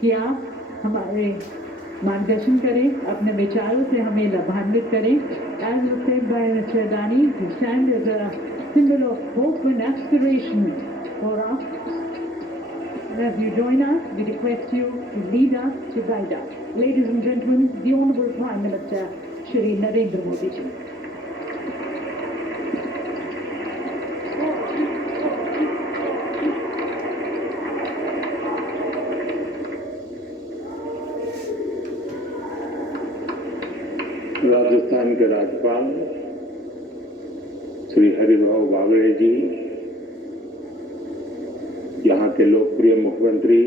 कि आप हमारे मार्गदर्शन करें, अपने विचारों से हमें लाभान्वित करें। As was said by Mr. Adani, we stand as a symbol of hope and aspiration for us. And as you join us, we request you to lead us, to guide us. Ladies and gentlemen, the Honourable Prime Minister, Shri Narendra Modi ji. Rajasthan के राज्यपाल श्री हरिभाऊ बागड़े जी, यहाँ के लोकप्रिय मुख्यमंत्री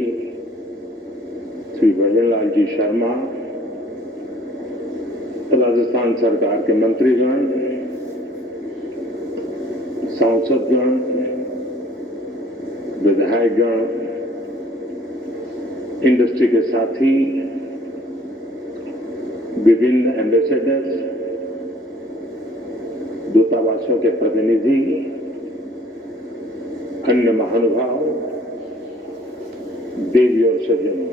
श्री भजनलाल जी शर्मा, राजस्थान सरकार के मंत्रीगण, सांसदगण, विधायकगण, इंडस्ट्री के साथी, विभिन्न एम्बेसडर्स, दूतावासों के प्रतिनिधि, अन्य महानुभाव, देवी और सज्जनों,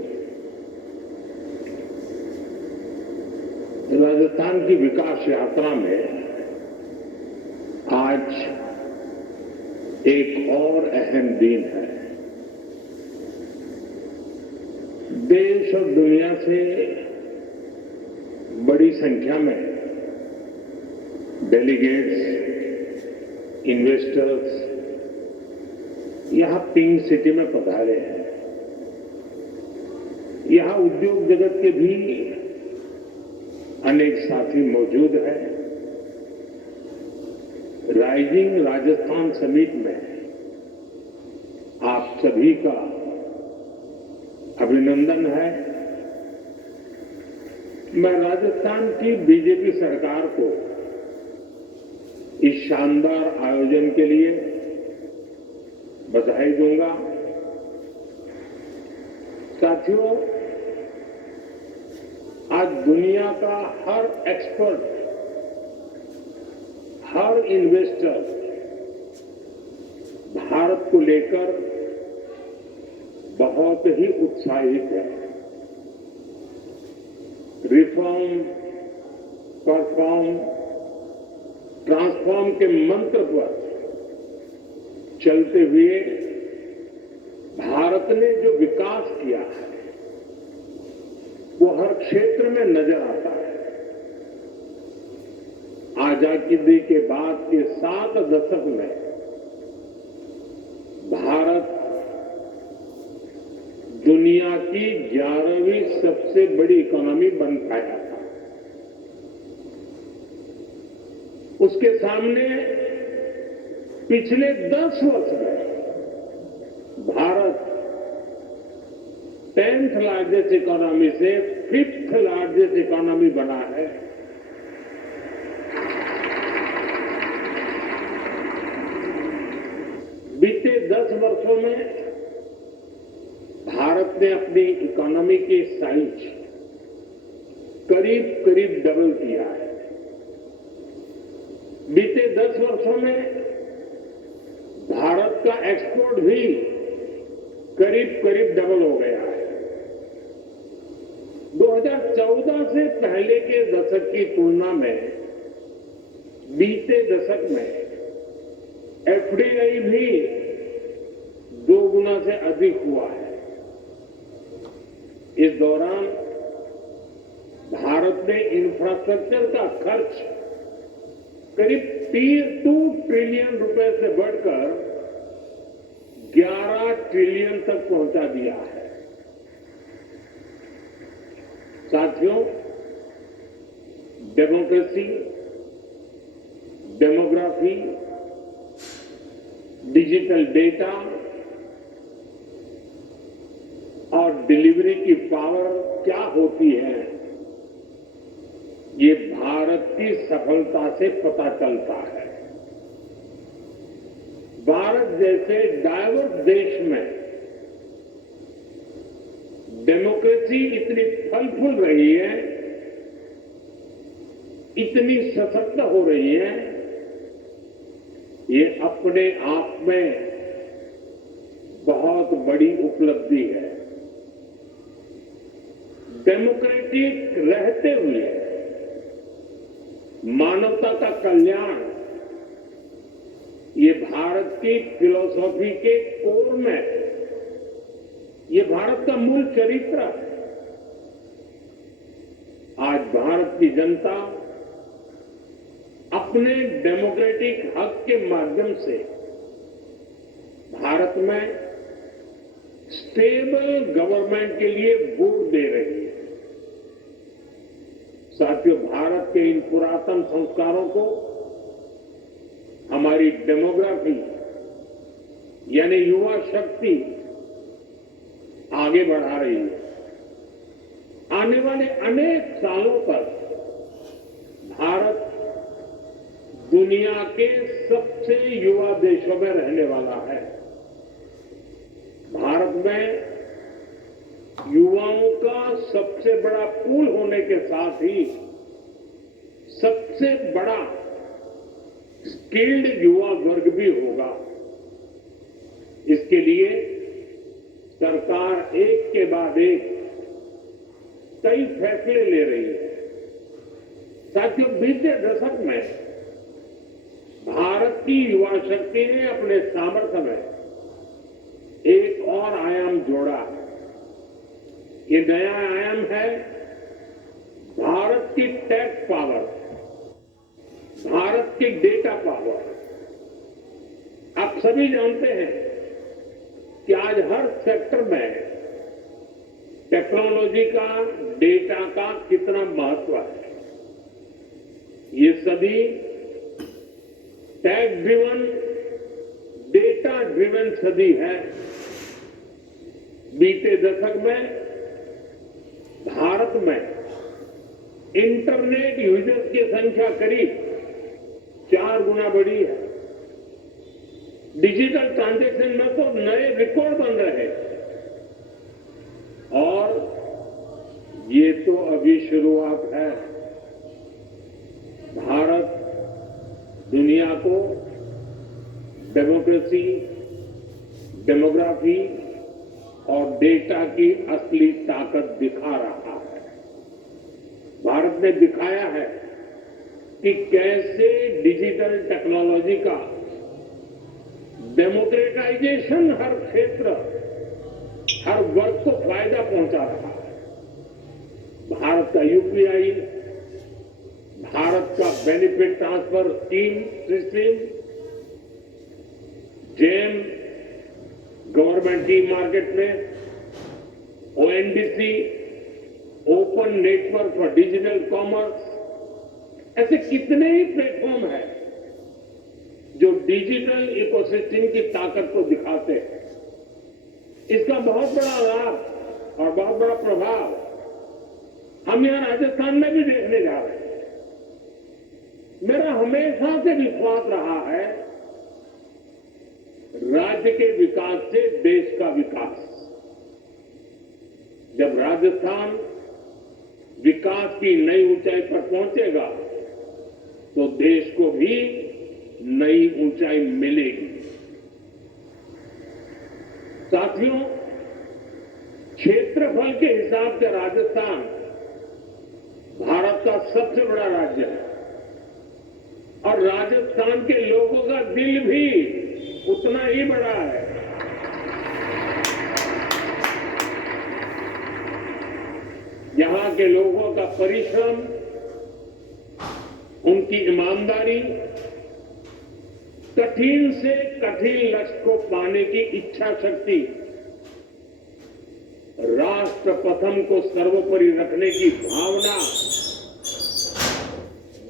राजस्थान की विकास यात्रा में आज एक और अहम दिन है। देश और दुनिया से बड़ी संख्या में डेलीगेट्स, इन्वेस्टर्स यहां पिंक सिटी में पधारे हैं। यहां उद्योग जगत के भी अनेक साथी मौजूद हैं। राइजिंग राजस्थान समिट में आप सभी का अभिनंदन है। मैं राजस्थान की बीजेपी सरकार को इस शानदार आयोजन के लिए बधाई दूंगा। साथियों, आज दुनिया का हर एक्सपर्ट, हर इन्वेस्टर भारत को लेकर बहुत ही उत्साहित है। रिफॉर्म, परफॉर्म, ट्रांसफॉर्म के मंत्र पर चलते हुए भारत ने जो विकास किया है वो हर क्षेत्र में नजर आता है। आजादी के बाद के 7 दशक में भारत दुनिया की 11वीं सबसे बड़ी इकोनॉमी बन पाया था। उसके सामने पिछले 10 वर्ष में भारत 10th लार्जेस्ट इकोनॉमी से 5th लार्जेस्ट इकोनॉमी बना है। बीते 10 वर्षों में भारत ने अपनी इकोनॉमी की साइज करीब करीब डबल किया है। बीते 10 वर्षों में भारत का एक्सपोर्ट भी करीब करीब डबल हो गया है। 2014 से पहले के दशक की तुलना में बीते दशक में एफडीआई भी 2 गुना से अधिक हुआ है। इस दौरान भारत ने इंफ्रास्ट्रक्चर का खर्च करीब 2 ट्रिलियन रुपए से बढ़कर 11 ट्रिलियन तक पहुंचा दिया है। साथियों, डेमोक्रेसी, डेमोग्राफी, डिजिटल डेटा और डिलीवरी की पावर क्या होती है, ये भारत की सफलता से पता चलता है। भारत जैसे डाइवर्स देश में डेमोक्रेसी इतनी फल फूल रही है, इतनी सशक्त हो रही है, ये अपने आप में बहुत बड़ी उपलब्धि है। डेमोक्रेटिक रहते हुए मानवता का कल्याण ये भारत की फिलॉसफी के कोर में है। ये भारत का मूल चरित्र है। आज भारत की जनता अपने डेमोक्रेटिक हक के माध्यम से भारत में स्टेबल गवर्नमेंट के लिए वोट दे रही है। साथियों, भारत के इन पुरातन संस्कारों को हमारी डेमोग्राफी यानी युवा शक्ति आगे बढ़ा रही है। आने वाले अनेक सालों तक भारत दुनिया के सबसे युवा देशों में रहने वाला है। भारत में युवाओं का सबसे बड़ा पूल होने के साथ ही सबसे बड़ा स्किल्ड युवा वर्ग भी होगा। इसके लिए सरकार एक के बाद एक कई फैसले ले रही है। साथियों, बीते दशक में भारत की युवा शक्ति ने अपने सामर्थ्य में एक और आयाम जोड़ा है। ये नया आयाम है भारत की टेक पावर, भारत की डेटा पावर। आप सभी जानते हैं कि आज हर सेक्टर में टेक्नोलॉजी का, डेटा का कितना महत्व है। ये सभी टेक ड्रिवन, डेटा ड्रिवन सदी है। बीते दशक में भारत में इंटरनेट यूजर्स की संख्या करीब 4 गुना बढ़ी है। डिजिटल ट्रांजैक्शन में तो नए रिकॉर्ड बन रहे हैं। और ये तो अभी शुरुआत है। भारत दुनिया को डेमोक्रेसी, डेमोग्राफी और डेटा की असली ताकत दिखा रहा है। भारत ने दिखाया है कि कैसे डिजिटल टेक्नोलॉजी का डेमोक्रेटाइजेशन हर क्षेत्र, हर वर्ग को फायदा पहुंचा रहा है। भारत का यूपीआई, भारत का benefit transfer scheme system, GeM, government की मार्केट में ONDC, open network for digital commerce, ऐसे कितने ही प्लेटफॉर्म हैं जो डिजिटल इकोसिस्टम की ताकत को दिखाते हैं। इसका बहुत बड़ा लाभ और बहुत बड़ा प्रभाव हम यहां राजस्थान में भी देखने जा रहे हैं। मेरा हमेशा से विश्वास रहा है, राज्य के विकास से देश का विकास। जब राजस्थान विकास की नई ऊंचाई पर पहुंचेगा तो देश को भी नई ऊंचाई मिलेगी। साथियों, क्षेत्रफल के हिसाब से राजस्थान भारत का सबसे बड़ा राज्य है और राजस्थान के लोगों का दिल भी उतना ही बड़ा है। यहां के लोगों का परिश्रम, उनकी ईमानदारी, कठिन से कठिन लक्ष्य को पाने की इच्छा शक्ति, राष्ट्र प्रथम को सर्वोपरि रखने की भावना,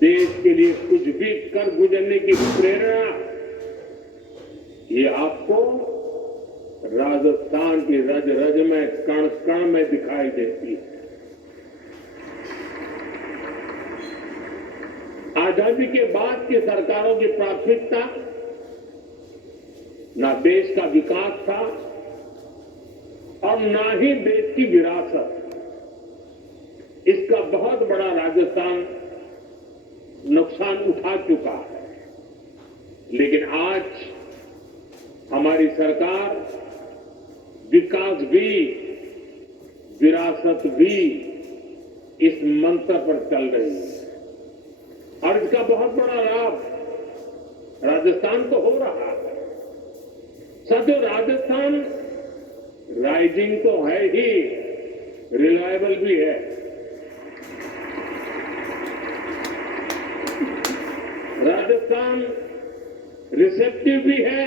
देश के लिए कुछ भी कर गुजरने की प्रेरणा, ये आपको राजस्थान की रज रज में, कण कण में दिखाई देती है। आजादी के बाद की सरकारों की प्राथमिकता ना देश का विकास था और ना ही देश की विरासत। इसका बहुत बड़ा राजस्थान नुकसान उठा चुका है। लेकिन आज हमारी सरकार विकास भी, विरासत भी इस मंत्र पर चल रही है और इसका बहुत बड़ा लाभ राजस्थान को हो रहा है। साथियों, राजस्थान राइजिंग तो है ही, रिलायबल भी है। राजस्थान रिसेप्टिव भी है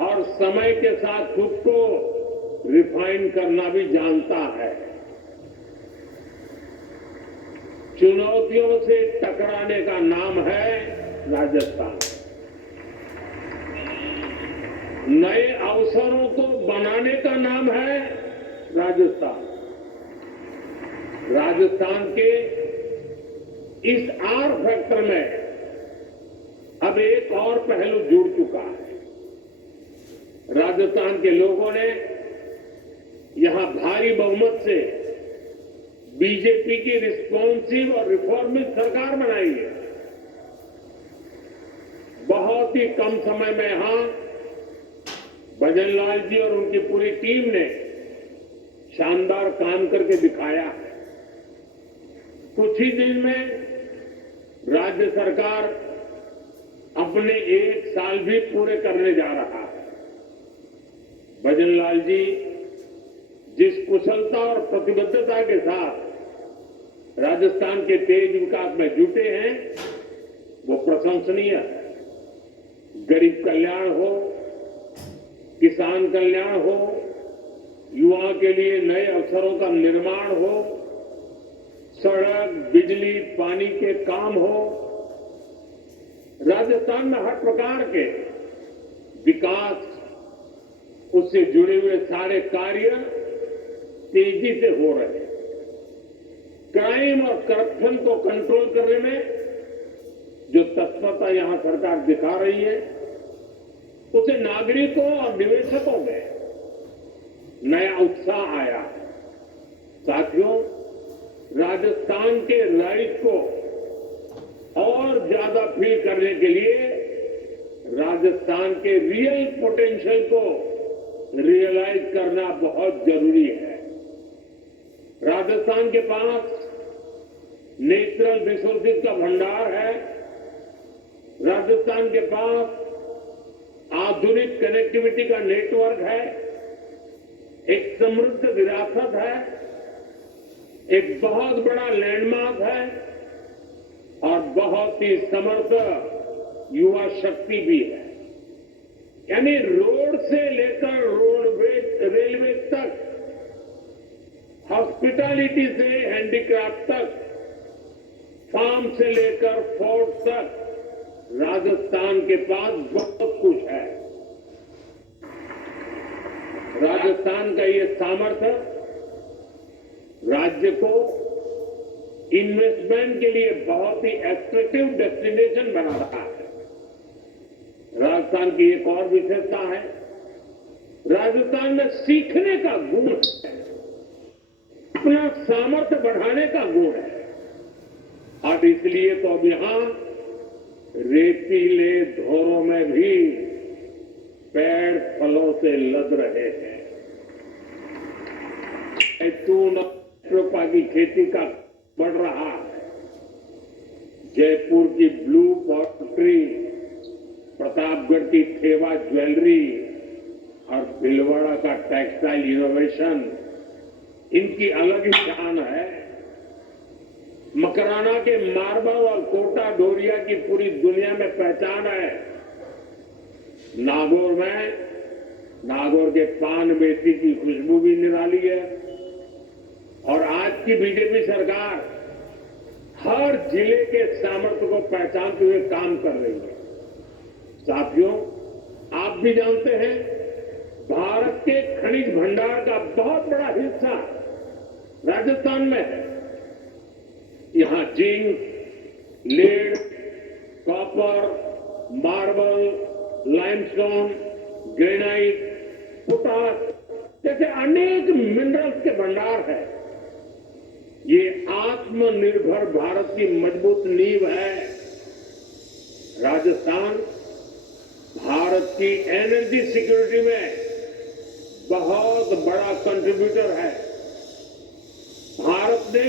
और समय के साथ खुद को रिफाइन करना भी जानता है। चुनौतियों से टकराने का नाम है राजस्थान। नए अवसरों को बनाने का नाम है राजस्थान। राजस्थान के इस आर फैक्टर में अब एक और पहलू जुड़ चुका है। राजस्थान के लोगों ने यहां भारी बहुमत से बीजेपी की रिस्पॉन्सिव और रिफॉर्मिस्ट सरकार बनाई है। बहुत ही कम समय में यहां भजनलाल जी और उनकी पूरी टीम ने शानदार काम करके दिखाया है। कुछ ही दिन में राज्य सरकार अपने 1 साल भी पूरे करने जा रहा है। भजनलाल जी जिस कुशलता और प्रतिबद्धता के साथ राजस्थान के तेज विकास में जुटे हैं, वो प्रशंसनीय है। गरीब कल्याण हो, किसान कल्याण हो, युवा के लिए नए अवसरों का निर्माण हो, सड़क, बिजली, पानी के काम हो, राजस्थान में हर प्रकार के विकास, उससे जुड़े हुए सारे कार्य तेजी से हो रहे हैं। क्राइम और करप्शन को कंट्रोल करने में जो तत्परता यहां सरकार दिखा रही है, उसे नागरिकों और निवेशकों में नया उत्साह आया है। साथियों, राजस्थान के राइट को और ज्यादा फील करने के लिए राजस्थान के रियल पोटेंशियल को रियलाइज करना बहुत जरूरी है। राजस्थान के पास नेचुरल रिसोर्सेज का भंडार है। राजस्थान के पास आधुनिक कनेक्टिविटी का नेटवर्क है, एक समृद्ध विरासत है, एक बहुत बड़ा लैंडमार्क है और बहुत ही समर्थ युवा शक्ति भी है। यानी रोड से लेकर रेलवे तक, हॉस्पिटैलिटी से हैंडीक्राफ्ट तक, फार्म से लेकर फोर्ट तक राजस्थान के पास बहुत कुछ है। राजस्थान का ये सामर्थ्य राज्य को इन्वेस्टमेंट के लिए बहुत ही एट्रैक्टिव डेस्टिनेशन बना रहा है। राजस्थान की एक और विशेषता है, राजस्थान में सीखने का गुण है, अपना सामर्थ्य बढ़ाने का गुण है और इसलिए तो अब यहां रेतीले धोरों में भी पेड़ फलों से लद रहे हैं। जैतून और की खेती का बढ़ रहा है। जयपुर की ब्लू पॉटरी, प्रतापगढ़ की थेवा ज्वेलरी और भीलवाड़ा का टेक्सटाइल इनोवेशन, इनकी अलग ही शान है। मकराना के मार्बल और कोटा डोरिया की पूरी दुनिया में पहचान है। नागौर में नागौर के पान मेथी की खुशबू भी निराली है और आज की बीजेपी सरकार हर जिले के सामर्थ्य को पहचानते हुए काम कर रही है। साथियों, आप भी जानते हैं, भारत के खनिज भंडार का बहुत बड़ा हिस्सा राजस्थान में है। यहां zinc, lead, copper, marble, limestone, granite, potash जैसे अनेक मिनरल्स के भंडार है। ये आत्मनिर्भर भारत की मजबूत नींव है। राजस्थान भारत की एनर्जी सिक्योरिटी में बहुत बड़ा कंट्रीब्यूटर है। भारत ने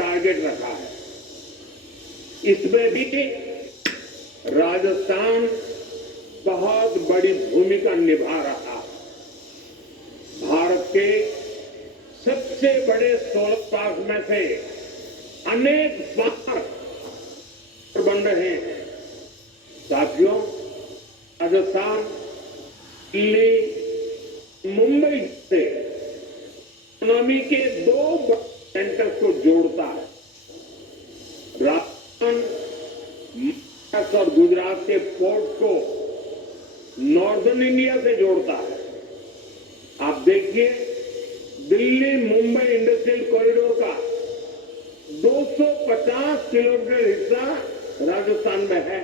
टारगेट रखा है। इसमें भी राजस्थान बहुत बड़ी भूमिका निभा रहा है। भारत के सबसे बड़े सोलर पार्क में से अनेक पार्क बन रहे हैं। साथियों, राजस्थान दिल्ली मुंबई से इकोनॉमी के दो बड़े सेंटर्स को जोड़ता है। राजस्थान महाराष्ट्र और गुजरात के पोर्ट को नॉर्दर्न इंडिया से जोड़ता है। आप देखिए, दिल्ली मुंबई इंडस्ट्रियल कॉरिडोर का 250 किलोमीटर हिस्सा राजस्थान में है।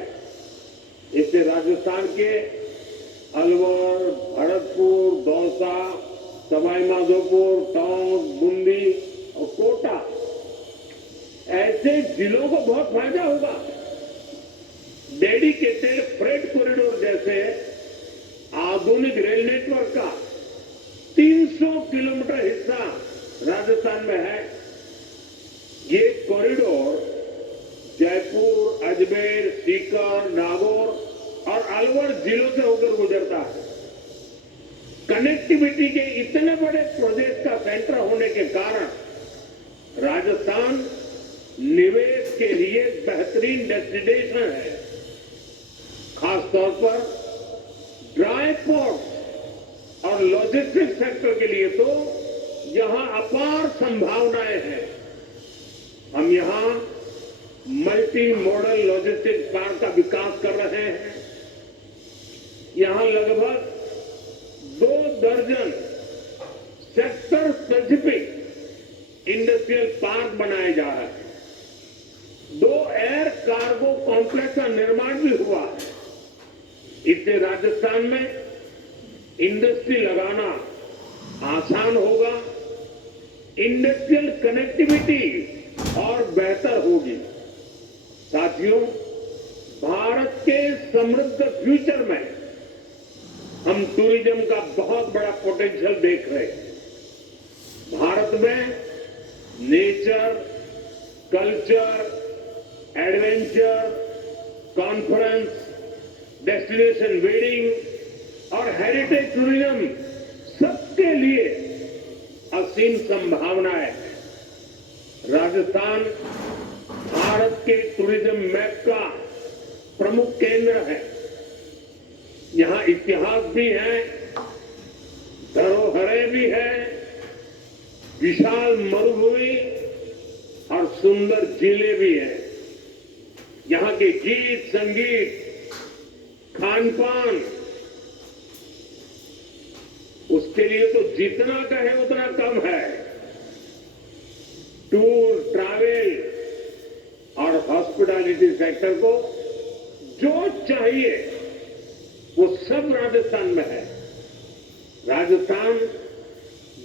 इससे राजस्थान के अलवर, भरतपुर, दौसा, सवाई माधोपुर, टोंक, बूंदी और कोटा ऐसे जिलों को बहुत फायदा होगा। डेडिकेटेड फ्रेट कॉरिडोर जैसे आधुनिक रेल नेटवर्क का 300 किलोमीटर हिस्सा राजस्थान में है। ये कॉरिडोर जयपुर, अजमेर, सीकर, नागौर और अलवर जिलों से होकर गुजरता है। कनेक्टिविटी के इतने बड़े प्रोजेक्ट का सेंटर होने के कारण राजस्थान निवेश के लिए बेहतरीन डेस्टिनेशन है। खासतौर पर ड्राई पोर्ट और लॉजिस्टिक्स सेक्टर के लिए तो यहां अपार संभावनाएं हैं। हम यहां मल्टी मॉडल लॉजिस्टिक्स पार्क का विकास कर रहे हैं। यहां लगभग 2 दर्जन सेक्टर स्पेसिफिक इंडस्ट्रियल पार्क बनाए जा रहे हैं। 2 एयर कार्गो कॉम्प्लेक्स का निर्माण भी हुआ है। इससे राजस्थान में इंडस्ट्री लगाना आसान होगा, इंडस्ट्रियल कनेक्टिविटी और बेहतर होगी। साथियों, भारत के समृद्ध फ्यूचर में हम टूरिज्म का बहुत बड़ा पोटेंशियल देख रहे हैं। भारत में nature, culture, adventure, conference, destination wedding और हेरिटेज टूरिज्म सबके लिए असीम संभावनाएं हैं। राजस्थान भारत के टूरिज्म मैप का प्रमुख केंद्र है। यहां इतिहास भी है, धरोहरें भी है, विशाल मरुभूमि और सुंदर जिले भी हैं। यहां के गीत, संगीत, खान पान, उसके लिए तो जितना कहे उतना कम है। टूर, ट्रैवल और हॉस्पिटैलिटी सेक्टर को जो चाहिए वो सब राजस्थान में है। राजस्थान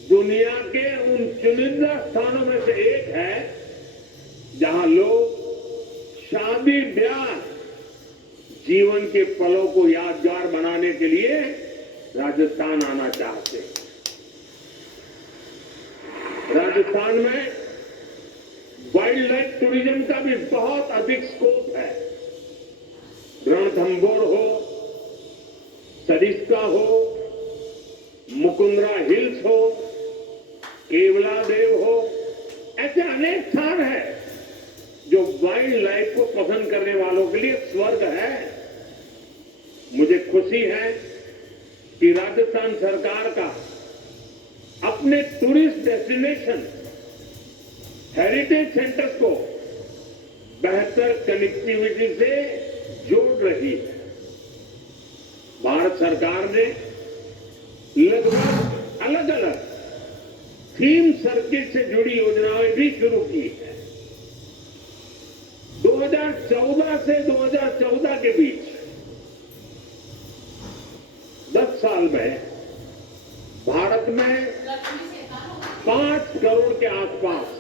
दुनिया के उन चुनिंदा स्थानों में से एक है जहां लोग शादी ब्याह जीवन के पलों को यादगार बनाने के लिए राजस्थान आना चाहते हैं। राजस्थान में वाइल्ड लाइफ टूरिज्म का भी बहुत अधिक स्कोप है। रणथंभौर हो, सरिस्का हो, मुकुंदरा हिल्स हो, केवला देव हो, ऐसे अनेक स्थान है जो वाइल्ड लाइफ को पसंद करने वालों के लिए स्वर्ग है। मुझे खुशी है कि राजस्थान सरकार का अपने टूरिस्ट डेस्टिनेशन हेरिटेज सेंटर्स को बेहतर कनेक्टिविटी से जोड़ रही है। भारत सरकार ने लगभग अलग अलग थीम सर्किट से जुड़ी योजनाएं भी शुरू की है। 2014 से 2014 के बीच 10 साल में भारत में 5 करोड़ के आसपास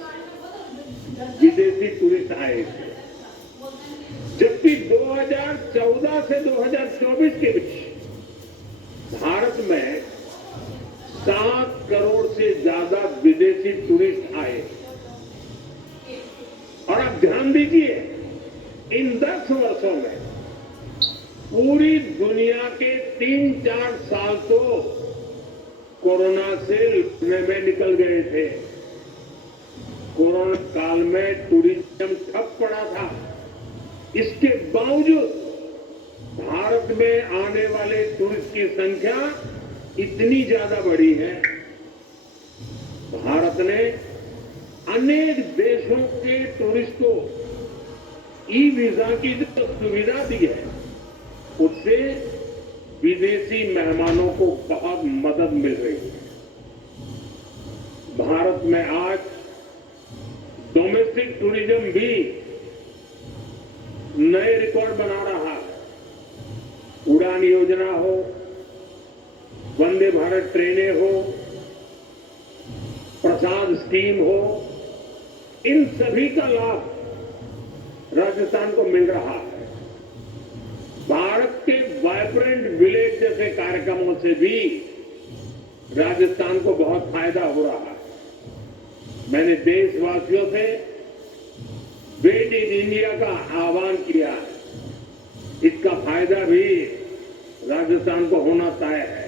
विदेशी टूरिस्ट आए थे, जबकि 2014 से 2024 के बीच भारत में 7 करोड़ से ज्यादा विदेशी टूरिस्ट आए। और आप ध्यान दीजिए, इन 10 वर्षों में पूरी दुनिया के 3-4 साल तो कोरोना से लड़ने में निकल गए थे। कोरोना काल में टूरिज्म ठप पड़ा था। इसके बावजूद भारत में आने वाले टूरिस्ट की संख्या इतनी ज्यादा बढ़ी है। भारत ने अनेक देशों के टूरिस्ट को ई वीजा की जो सुविधा दी है, उससे विदेशी मेहमानों को बहुत मदद मिल रही है। भारत में आज डोमेस्टिक टूरिज्म भी नए रिकॉर्ड बना रहा है। उड़ान योजना हो, वंदे भारत ट्रेनें हो, प्रसाद स्कीम हो, इन सभी का लाभ राजस्थान को मिल रहा है। भारत के वाइब्रेंट विलेज जैसे कार्यक्रमों से भी राजस्थान को बहुत फायदा हो रहा है। मैंने देशवासियों से मेड इन इंडिया का आह्वान किया है। इसका फायदा भी राजस्थान को होना तय है।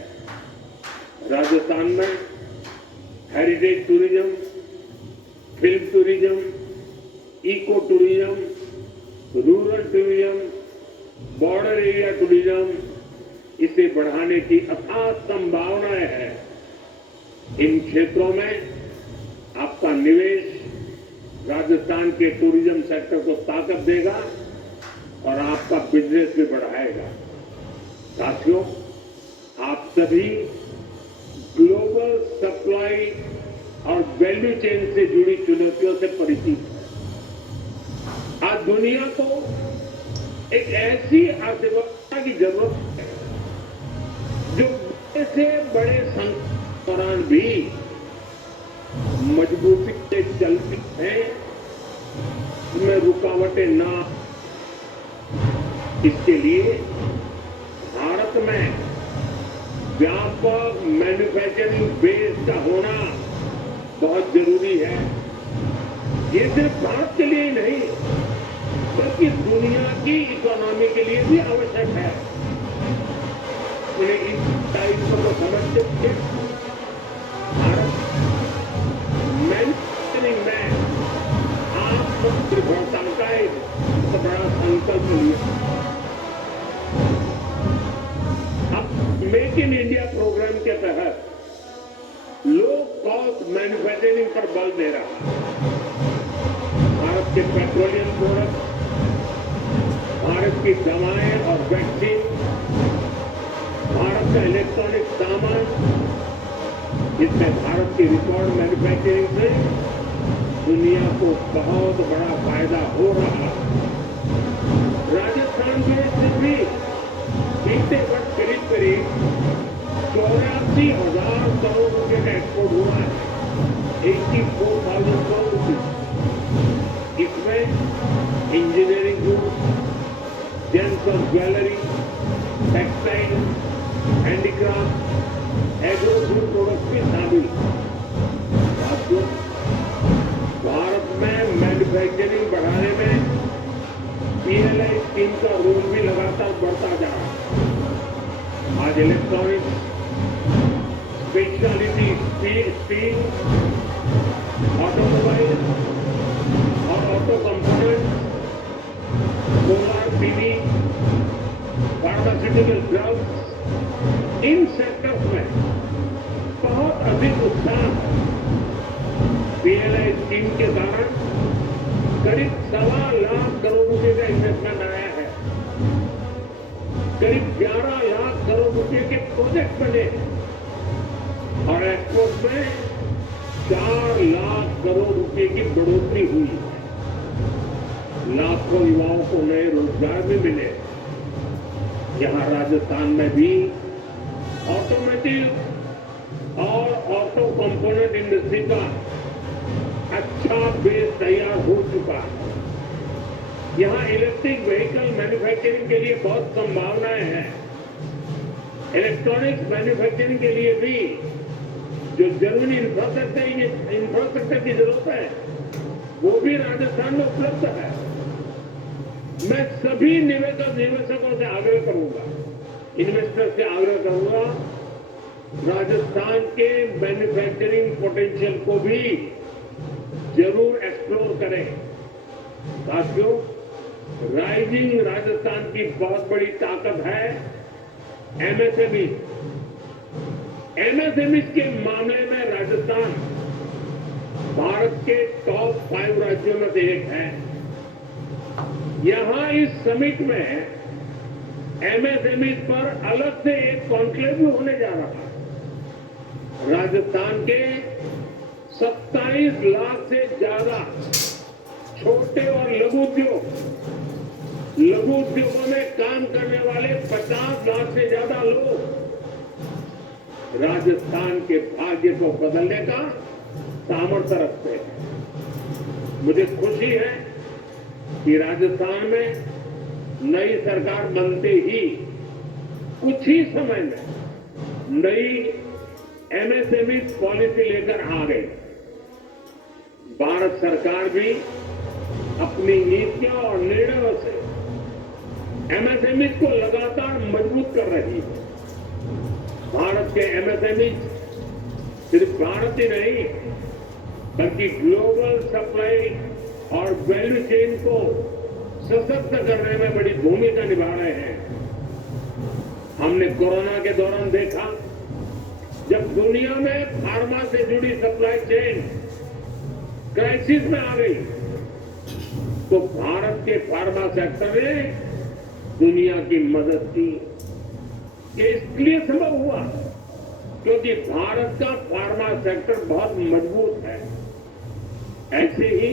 राजस्थान में heritage tourism, film tourism, ecotourism, rural tourism, border area tourism, इसे बढ़ाने की अथाह संभावनाएं हैं। इन क्षेत्रों में आपका निवेश राजस्थान के टूरिज्म सेक्टर को ताकत देगा और आपका बिजनेस भी बढ़ाएगा। साथियों, आप सभी ग्लोबल सप्लाई और वैल्यू चेन से जुड़ी चुनौतियों से परिचित हैं। आज दुनिया को एक ऐसी अर्थव्यवस्था की जरूरत है जो बड़े से बड़े संकट दौरान भी मजबूती से चलती है, इसमें रुकावटें ना। इसके लिए भारत में व्यापक मैन्युफैक्चरिंग बेस का होना बहुत जरूरी है। ये सिर्फ भारत के लिए ही नहीं, बल्कि दुनिया की इकोनॉमी के लिए भी आवश्यक है। उन्हें इस दायित्व को समझते हुए भारत मैन्युफैक्चरिंग में आत्मनिर्भरता का एक बड़ा संकल्प लिया। अब मेक इन इंडिया प्रोग्राम के तहत लो कॉस्ट मैन्युफैक्चरिंग पर बल दे रहा है। भारत के पेट्रोलियम प्रोडक्ट, भारत की दवाएं और वैक्सीन, भारत का इलेक्ट्रॉनिक सामान, इसमें भारत की रिकॉर्ड मैन्युफैक्चरिंग से दुनिया को बहुत बड़ा फायदा हो रहा है। राजस्थान में भी बीते वर्ष करीब 84,000 करोड़ रुपए का एक्सपोर्ट हुआ है। 84,000 करोड़ रुपए। इसमें इंजीनियरिंग गुड्स, जेम्स और jewellery, textile, handicraft, agro food product भी शामिल। साथियों, भारत में मैन्युफैक्चरिंग बढ़ाने में पीएलआई स्कीम का रोल भी लगातार बढ़ता जा रहा है। आज इलेक्ट्रॉनिक्स, स्पेशलिटी स्टील, ऑटोमोबाइल और auto component, solar PV, pharmaceutical drugs, इन सेक्टर्स में बहुत अधिक उत्साह है। पीएलआई स्कीम के कारण करीब 1.25 लाख करोड़ रुपए का इन्वेस्टमेंट आया है। करीब 11 लाख करोड़ रुपए के प्रोजेक्ट बने और एक्सपोर्ट में 4 लाख करोड़ रुपए की बढ़ोतरी हुई है। लाखों युवाओं को नए रोजगार भी मिले। यहां राजस्थान में भी ऑटोमोटिव और ऑटो कंपोनेंट इंडस्ट्री का अच्छा बेस तैयार हो चुका है। यहां इलेक्ट्रिक व्हीकल मैन्युफैक्चरिंग के लिए बहुत संभावनाएं हैं। इलेक्ट्रॉनिक्स मैन्युफैक्चरिंग के लिए भी जो जरूरी इंफ्रास्ट्रक्चर की जरूरत है, वो भी राजस्थान में उपलब्ध है। मैं सभी निवेशकों से आग्रह करूंगा, इन्वेस्टर से आग्रह करूंगा, राजस्थान के मैन्युफैक्चरिंग पोटेंशियल को भी जरूर एक्सप्लोर करें। साथियों, राइजिंग राजस्थान की बहुत बड़ी ताकत है एमएसएमई। एमएसएमई के मामले में राजस्थान भारत के टॉप 5 राज्यों में से एक है। यहां इस समिट में एमएसएमई पर अलग से एक कॉन्क्लेव भी होने जा रहा है। राजस्थान के 27 लाख से ज्यादा छोटे और लघु उद्योगों में काम करने वाले 50 लाख से ज्यादा लोग राजस्थान के भाग्य को बदलने का सामर्थ्य रखते हैं। मुझे खुशी है कि राजस्थान में नई सरकार बनते ही कुछ ही समय में नई एमएसएमई पॉलिसी लेकर आ गई। भारत सरकार भी अपनी नीतियों और निर्णयों से एमएसएमई को लगातार मजबूत कर रही है। भारत के एमएसएमई सिर्फ भारत ही नहीं बल्कि ग्लोबल सप्लाई और वैल्यू चेन को सशक्त करने में बड़ी भूमिका निभा रहे हैं। हमने कोरोना के दौरान देखा, जब दुनिया में फार्मा से जुड़ी सप्लाई चेन क्राइसिस में आ गई, तो भारत के फार्मा सेक्टर ने दुनिया की मदद की। ये इसलिए संभव हुआ क्योंकि भारत का फार्मा सेक्टर बहुत मजबूत है। ऐसे ही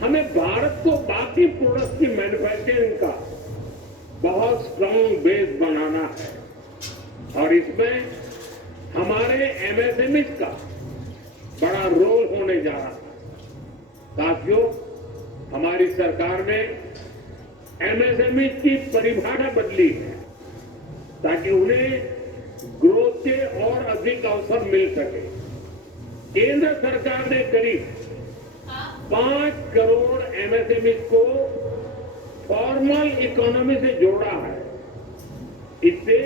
हमें भारत को बाकी प्रोडक्ट की मैन्युफैक्चरिंग का बहुत स्ट्रांग बेस बनाना है और इसमें हमारे एमएसएमई का बड़ा रोल होने जा रहा है। साथियों, हमारी सरकार ने एमएसएमई की परिभाषा बदली है ताकि उन्हें ग्रोथ के और अधिक अवसर मिल सके। केंद्र सरकार ने करीब 5 करोड़ एमएसएमई को फॉर्मल इकोनॉमी से जोड़ा है। इससे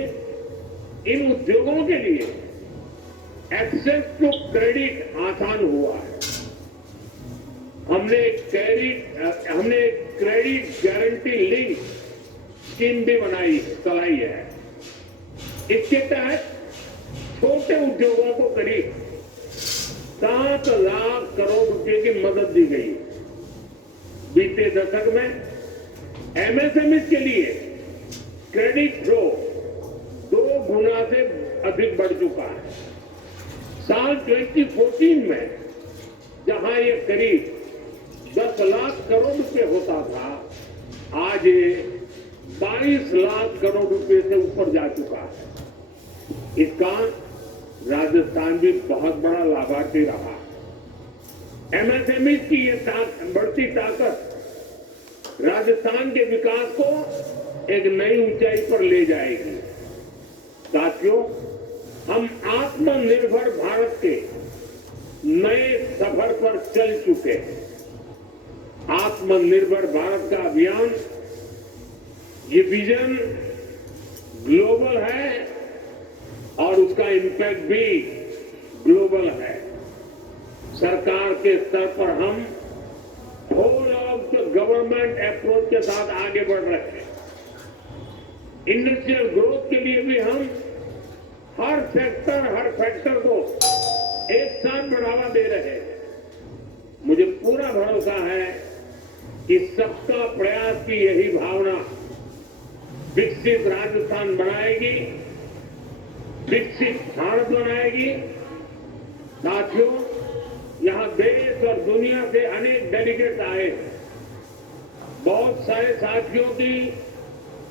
इन उद्योगों के लिए एक्सेस टू क्रेडिट आसान हुआ है। हमने क्रेडिट गारंटी लिंक स्कीम भी चलाई है। इसके तहत छोटे उद्योगों को करीब 7 लाख करोड़ रुपए की मदद दी गई। बीते दशक में एमएसएमई के लिए क्रेडिट फ्लो 2 गुना से अधिक बढ़ चुका है। साल 2014 में जहां ये करीब 10 लाख करोड़ रुपए होता था, आज ये 22 लाख करोड़ रुपए से ऊपर जा चुका है। इसका राजस्थान भी बहुत बड़ा लाभार्थी रहा। एमएसएमई की ये बढ़ती ताकत राजस्थान के विकास को एक नई ऊंचाई पर ले जाएगी। साथियों, हम आत्मनिर्भर भारत के नए सफर पर चल चुके हैं। आत्मनिर्भर भारत का अभियान, ये विजन ग्लोबल है और उसका इम्पैक्ट भी ग्लोबल है। सरकार के स्तर पर हम whole of the government approach के साथ आगे बढ़ रहे हैं। इंडस्ट्रियल ग्रोथ के लिए भी हम हर फैक्टर को एक साथ बढ़ावा दे रहे हैं। मुझे पूरा भरोसा है कि सबका प्रयास की यही भावना विकसित राजस्थान बनाएगी, विकसित भारत बनाएगी। साथियों, यहां देश और दुनिया से अनेक डेलीगेट आए हैं। बहुत सारे साथियों की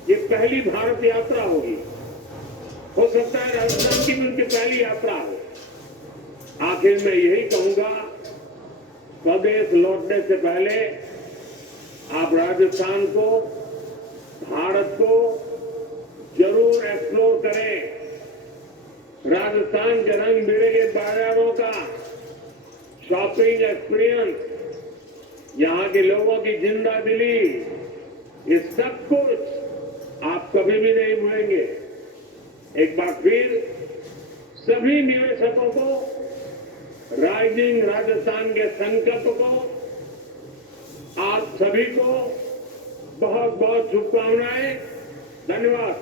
ये पहली भारत यात्रा होगी। हो सकता है राजस्थान की भी उनकी पहली यात्रा हो। आखिर में यही कहूंगा, स्वदेश लौटने से पहले आप राजस्थान को, भारत को जरूर एक्सप्लोर करें। राजस्थान के रंग बिरंगे बाजारों का शॉपिंग एक्सपीरियंस यहाँ के लोगों की जिंदा दिली, ये सब कुछ आप कभी भी नहीं भूलेंगे। एक बार फिर सभी निवेशकों को राइजिंग राजस्थान के संकल्प को, आप सभी को बहुत बहुत शुभकामनाएं। धन्यवाद।